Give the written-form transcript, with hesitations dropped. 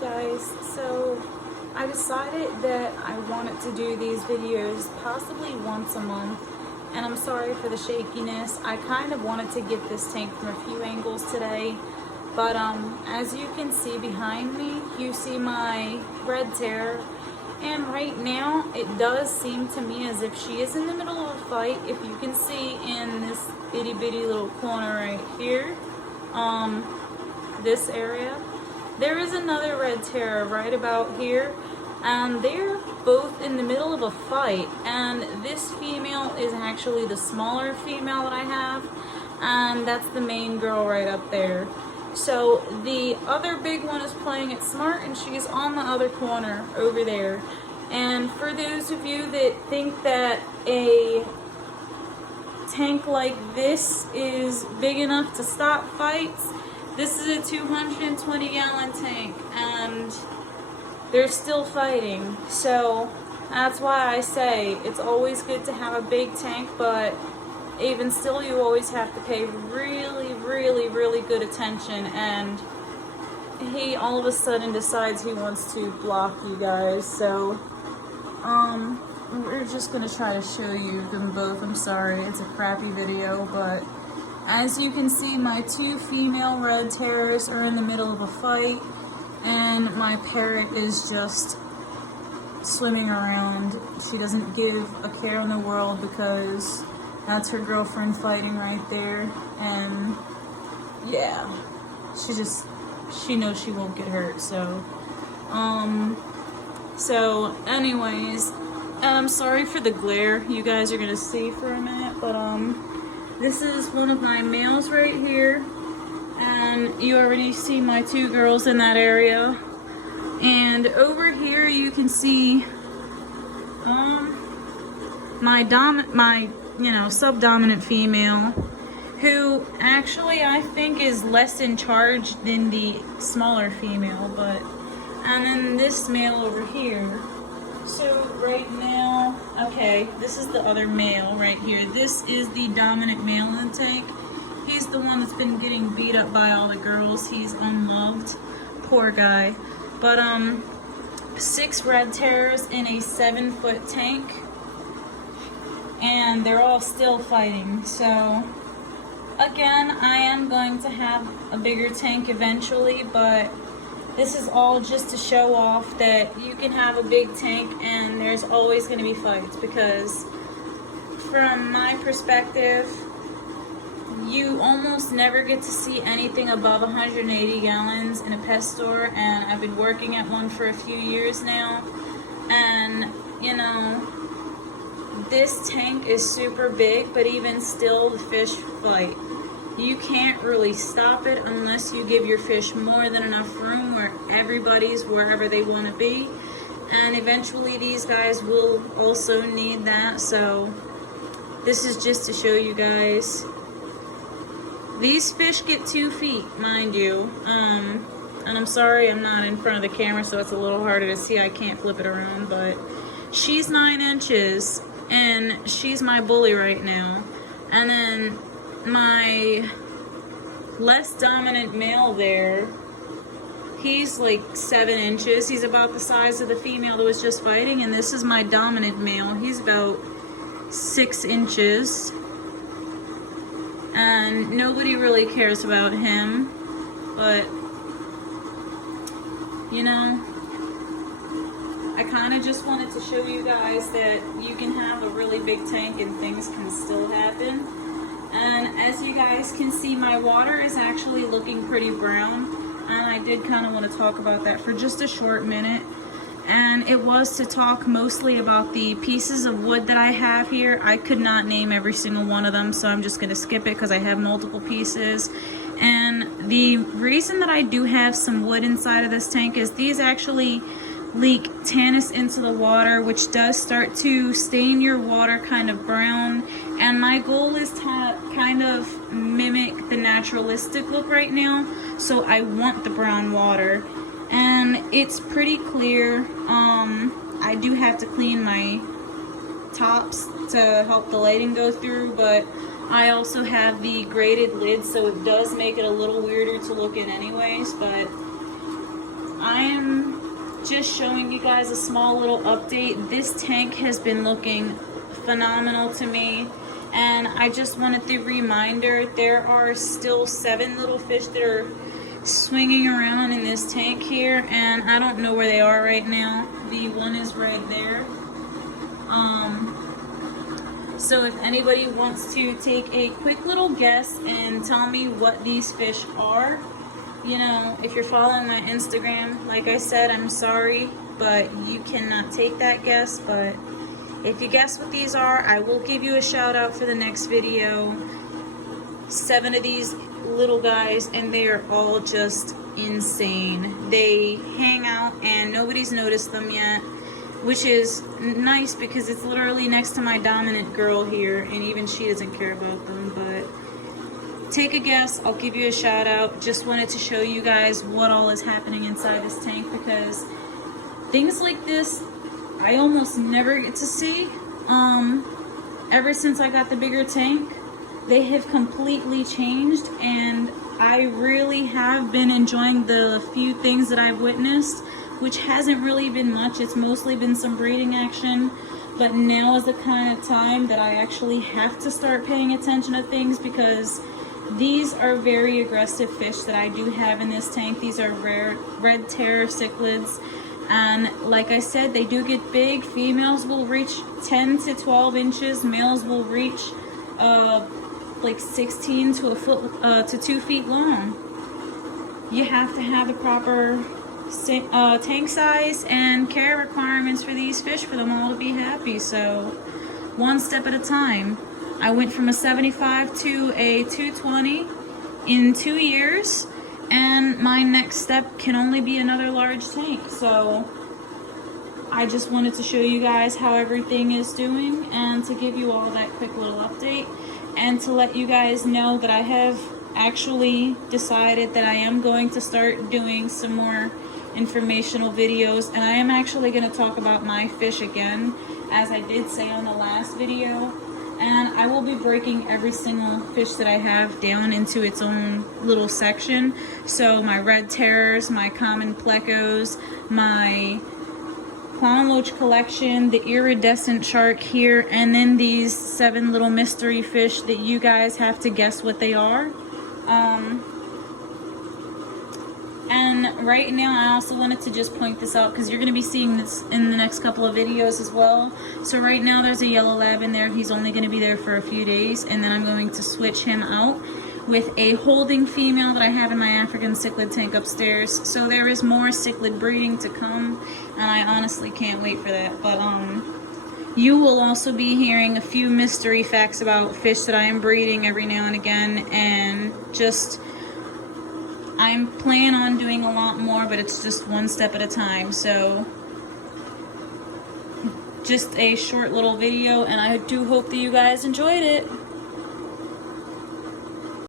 guys, so I decided that I wanted to do these videos possibly once a month, and I'm sorry for the shakiness. I kind of wanted to get this tank from a few angles today, but as you can see behind me, you see my red terror, and right now it does seem to me as if she is in the middle of a fight. If you can see in this itty bitty little corner right here, this area, there is another red terror right about here, and they're both in the middle of a fight, and this female is actually the smaller female that I have, and that's the main girl right up there. So the other big one is playing it smart, and she's on the other corner over there. And for those of you that think that a tank like this is big enough to stop fights, this is a 220 gallon tank, and they're still fighting. So that's why I say it's always good to have a big tank, but even still, you always have to pay really good attention. And he all of a sudden decides he wants to block you guys, so we're just gonna try to show you them both. I'm sorry, it's a crappy video, but as you can see, my two female red terrors are in the middle of a fight, and my parrot is just swimming around. She doesn't give a care in the world because that's her girlfriend fighting right there, and yeah, she knows she won't get hurt, so anyways, I'm sorry for the glare you guys are gonna see for a minute, but this is one of my males right here, and you already see my two girls in that area, and over here you can see my subdominant female, who actually I think is less in charge than the smaller female, and then this male over here. So right now, okay, this is the other male right here. This is the dominant male in the tank. He's the one that's been getting beat up by all the girls. He's unloved, poor guy. But 6 red terrors in a 7-foot tank, and they're all still fighting. So again, I am going to have a bigger tank eventually, but this is all just to show off that you can have a big tank and there's always going to be fights, because from my perspective, you almost never get to see anything above 180 gallons in a pet store, and I've been working at one for a few years now, and this tank is super big, but even still the fish fight. You can't really stop it unless you give your fish more than enough room where everybody's wherever they want to be, and eventually these guys will also need that. So this is just to show you guys. These fish get 2 feet, mind you, and I'm sorry I'm not in front of the camera, so it's a little harder to see. I can't flip it around, but she's 9 inches, and she's my bully right now. And then my less dominant male there, he's like 7 inches. He's about the size of the female that was just fighting, and this is my dominant male. He's about 6 inches, and nobody really cares about him, but I kind of just wanted to show you guys that you can have a really big tank and things can still happen. And as you guys can see, my water is actually looking pretty brown, and I did kind of want to talk about that for just a short minute. And it was to talk mostly about the pieces of wood that I have here. I could not name every single one of them, so I'm just going to skip it because I have multiple pieces. And the reason that I do have some wood inside of this tank is these actually leak tannins into the water, which does start to stain your water kind of brown, and my goal is to kind of mimic the naturalistic look right now, so I want the brown water, and it's pretty clear. I do have to clean my tops to help the lighting go through, but I also have the graded lid, so it does make it a little weirder to look in anyways, but I am just showing you guys a small little update. This tank has been looking phenomenal to me, and I just wanted the reminder, there are still 7 little fish that are swinging around in this tank here, and I don't know where they are right now. The one is right there. So if anybody wants to take a quick little guess and tell me what these fish are, you know, if you're following my Instagram, like I said, I'm sorry, but you cannot take that guess. But if you guess what these are, I will give you a shout out for the next video. 7 of these little guys, and they are all just insane. They hang out and nobody's noticed them yet, which is nice because it's literally next to my dominant girl here, and even she doesn't care about them. But take a guess, I'll give you a shout out. Just wanted to show you guys what all is happening inside this tank, because things like this I almost never get to see. Ever since I got the bigger tank, they have completely changed, and I really have been enjoying the few things that I've witnessed, which hasn't really been much. It's mostly been some breeding action, but now is the kind of time that I actually have to start paying attention to things, because these are very aggressive fish that I do have in this tank. These are rare red terror cichlids, and like I said, they do get big. Females will reach 10 to 12 inches. Males will reach like 16 to a foot to 2 feet long. You have to have the proper tank size and care requirements for these fish for them all to be happy. So one step at a time. I went from a 75 to a 220 in 2 years, and my next step can only be another large tank. So I just wanted to show you guys how everything is doing, and to give you all that quick little update, and to let you guys know that I have actually decided that I am going to start doing some more informational videos, and I am actually going to talk about my fish again, as I did say on the last video. And I will be breaking every single fish that I have down into its own little section. So my red terrors, my common plecos, my clown loach collection, the iridescent shark here, and then these 7 little mystery fish that you guys have to guess what they are. And right now I also wanted to just point this out, because you're going to be seeing this in the next couple of videos as well. So right now there's a yellow lab in there. He's only going to be there for a few days, and then I'm going to switch him out with a holding female that I have in my African cichlid tank upstairs. So there is more cichlid breeding to come, and I honestly can't wait for that. But you will also be hearing a few mystery facts about fish that I am breeding every now and again, and just I'm planning on doing a lot more, but it's just one step at a time. So just a short little video, and I do hope that you guys enjoyed it.